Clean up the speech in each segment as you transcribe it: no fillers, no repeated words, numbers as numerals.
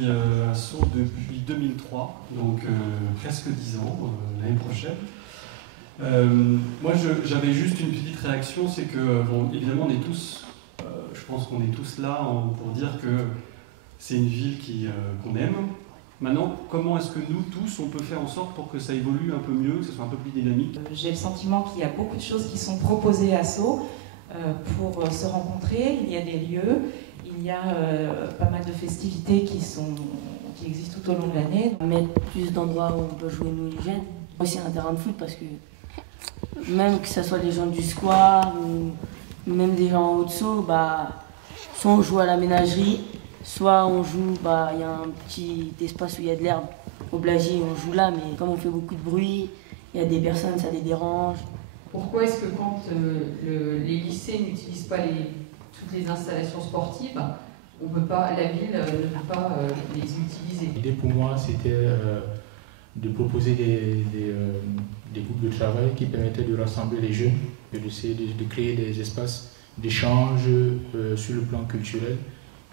suis à Sceaux depuis 2003, donc presque 10 ans, l'année prochaine. Moi, j'avais juste une petite réaction, c'est que, bon, évidemment, on est tous, je pense qu'on est tous là pour dire que c'est une ville qu'on aime. Maintenant, comment est-ce que nous, tous, on peut faire en sorte pour que ça évolue un peu mieux, que ce soit un peu plus dynamique? J'ai le sentiment qu'il y a beaucoup de choses qui sont proposées à Sceaux pour se rencontrer. Il y a des lieux, il y a pas mal de festivités qui existent tout au long de l'année. Mettre plus d'endroits où on peut jouer nous les jeunes. Aussi un terrain de foot parce que même que ce soit les gens du square ou même des gens en Haute-Sceaux, soit on joue à la ménagerie, soit on joue, il y a un petit espace où il y a de l'herbe au Blagier, on joue là, mais comme on fait beaucoup de bruit, il y a des personnes, ça les dérange. Pourquoi est-ce que quand les lycées n'utilisent pas toutes les installations sportives, la ville ne peut pas les utiliser? L'idée pour moi, c'était de proposer des groupes de travail qui permettaient de rassembler les jeunes, d'essayer de créer des espaces d'échange sur le plan culturel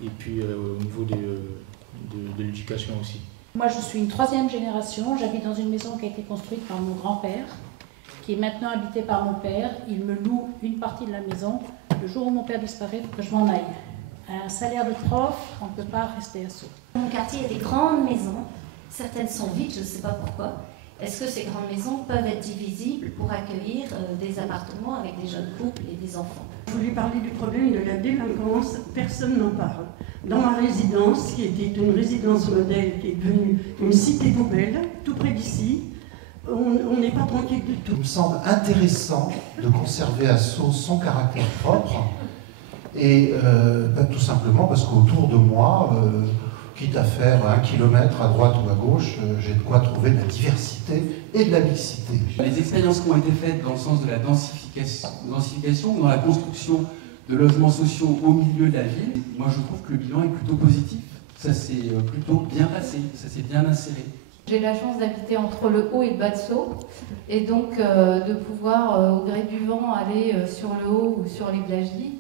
et puis au niveau de l'éducation aussi. Moi, je suis une 3e génération. J'habite dans une maison qui a été construite par mon grand-père, qui est maintenant habitée par mon père. Il me loue une partie de la maison. Le jour où mon père disparaît, il faut que je m'en aille. À un salaire de prof, on ne peut pas rester à Sceaux. Dans mon quartier, il y a des grandes maisons. Certaines sont vides, je ne sais pas pourquoi. Est-ce que ces grandes maisons peuvent être divisibles pour accueillir des appartements avec des jeunes couples et des enfants? Je voulais parler du problème de la délinquance, personne n'en parle. Dans ma résidence, qui était une résidence modèle, qui est devenue une cité poubelle, tout près d'ici, on n'est pas tranquille du tout. Il me semble intéressant de conserver à Sceaux son caractère propre, et tout simplement parce qu'autour de moi, quitte à faire 1 kilomètre à droite ou à gauche, j'ai de quoi trouver de la diversité et de la mixité. Les expériences qui ont été faites dans le sens de la densification, dans la construction de logements sociaux au milieu de la ville, moi je trouve que le bilan est plutôt positif. Ça s'est plutôt bien passé, ça s'est bien inséré. J'ai la chance d'habiter entre le haut et le bas de Sceaux, et donc de pouvoir, au gré du vent, aller sur le haut ou sur les Blagies,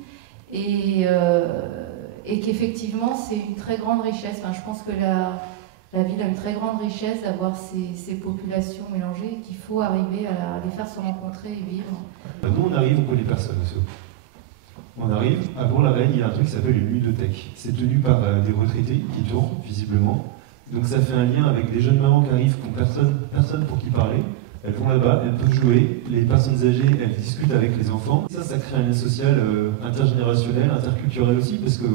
et qu'effectivement c'est une très grande richesse. Enfin, je pense que la ville a une très grande richesse d'avoir ces populations mélangées, qu'il faut arriver à les faire se rencontrer et vivre. Nous on arrive, on connaît personne à Sceaux. On arrive, à Bourg-la-Reine, il y a un truc qui s'appelle une ludothèque. C'est tenu par des retraités qui tournent, visiblement. Donc ça fait un lien avec des jeunes mamans qui arrivent, qui n'ont personne pour qui parler. Elles vont là-bas, elles peuvent jouer, les personnes âgées, elles discutent avec les enfants. Ça crée un lien social intergénérationnel, interculturel aussi, parce que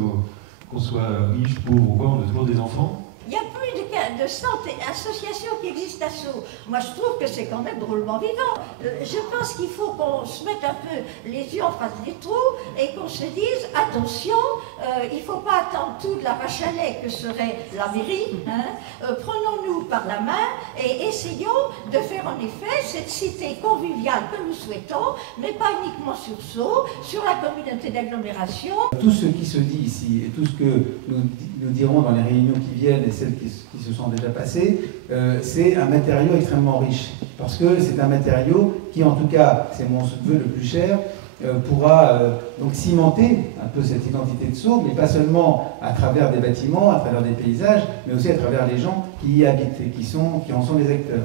qu'on soit riche, pauvre ou quoi, on a toujours des enfants. Il y a plus de 100 associations qui existent à Sceaux. Moi, je trouve que c'est quand même drôlement vivant. Je pense qu'il faut qu'on se mette un peu les yeux en face des trous et qu'on se dise, attention, il ne faut pas attendre tout de la vache à lait que serait la mairie. Prenons-nous par la main et essayons de faire en effet cette cité conviviale que nous souhaitons, mais pas uniquement sur Sceaux, sur la communauté d'agglomération. Tout ce qui se dit ici et tout ce que nous dirons dans les réunions qui viennent et celles qui se sont déjà passées, c'est un matériau extrêmement riche. Parce que c'est un matériau qui, en tout cas, c'est mon vœu le plus cher, pourra donc cimenter un peu cette identité de Sceaux, mais pas seulement à travers des bâtiments, à travers des paysages, mais aussi à travers les gens qui y habitent et qui en sont les acteurs.